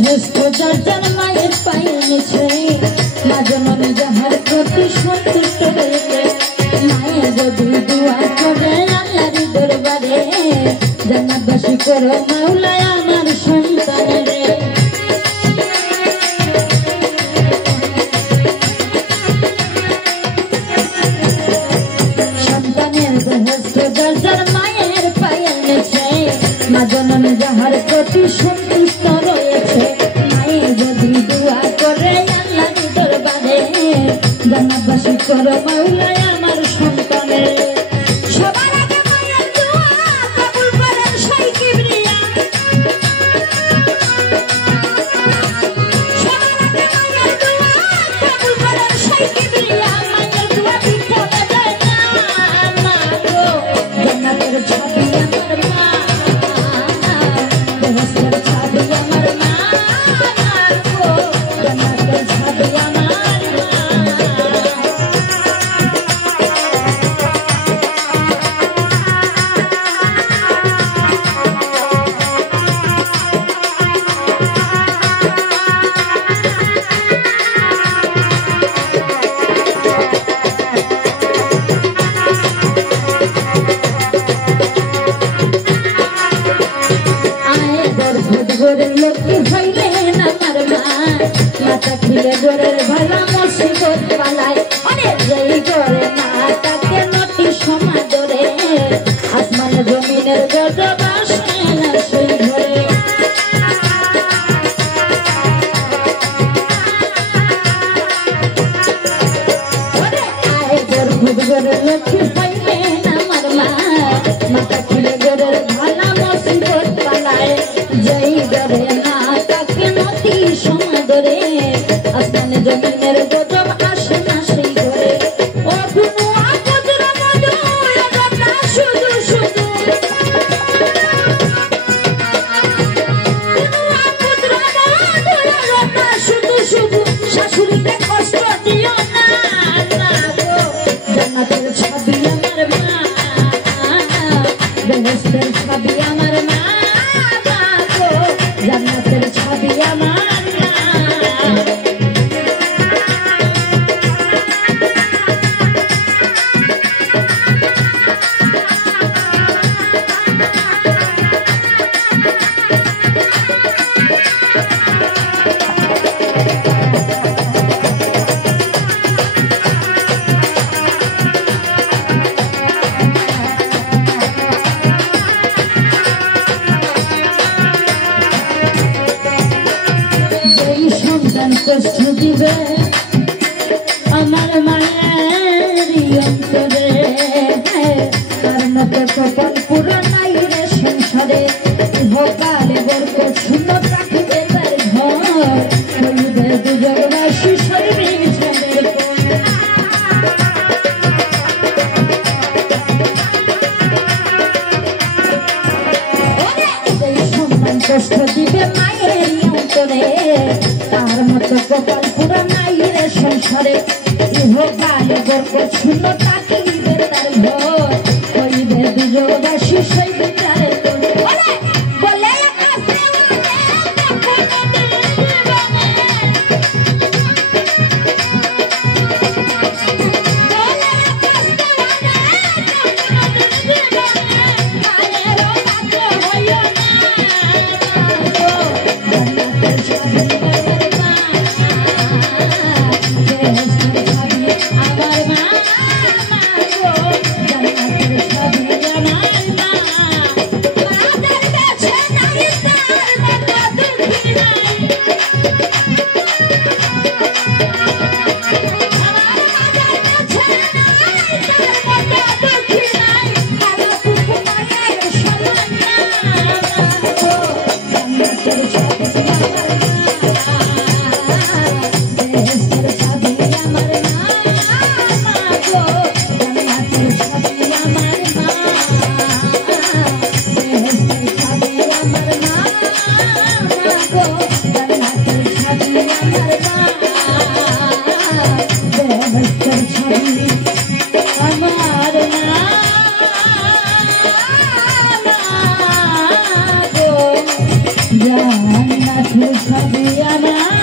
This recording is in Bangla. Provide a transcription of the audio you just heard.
বেহেশত যার মায়ের পায়ে নিছে মা জননী যাহার প্রতি সন্তুষ্ট হয়েছে মায়ের যদি দোয়া করে আল্লাহর দরবারে জান্নাতবাসী করো মাওলা আমার সন্তানের সন্তানের বেহেশত যার মায়ের পায়ে নিছে মা জননী যাহার প্রতি সন্তুষ্ট রয়েছে মায়ের যদি দোয়া করে আল্লাহর দরবারে জান্নাতবাসী করো মাওলা আমার সন্তানের সবার আগে মায়ের দোয়া কবুল করেন সেই কিবরিয়া সবার আগে মায়ের দোয়া কবুল করেন সেই কিবরিয়া মায়ের দোয়া বিফলে দেয় না গো জান্নাতের ছবি আমার মা বেহেশতের ছবি আমার মা গো জান্নাতের ছবি আমার মা লক্ষ্মী হইলেন আমার মা মাথা খিলে জোরের ভালা মুসিবত পালায় অনেক যেই করে না তাকে নটি সমাদরে আসমানে জমিনের গজব আসে না সেই ঘরে লক্ষ্মী হইলেন আমার মা মাথা খিলে জোরের ভালা মুসিবত পালায় যেই ডরে না তাকে নতি সমাদরে আসমানে জমিনের গজব আসে না সেই ঘরে ও গুনু আপদর মধু রাজা শুধু শুধু গুনু আপদর মধু রাজা শুধু শুধু শাশুড়িকে কষ্ট দিও না গো জান্নাতের ছবি আমার মা বেহেশতের ছবি আমার মা জান্নাতের ছবি আমার মা কষ্ট দিবে আমার মায়ের অন্তরে তার মতো কখন পুরো নাই রে সংসারে ভোকালে বরকত শূন্য রাখিবে তার ঘর হইবে দুজনবাসী শরীরে ছেলের কষ্ট দিবে মায়ের অন্তরে তার মতো কপাল পুরো নাই রে সংসারে ইহকালে বরকত শূন্য থাকিবে তার ঘর হইবে দুজনবাসী সেই বিচারে বলে ছবি আমার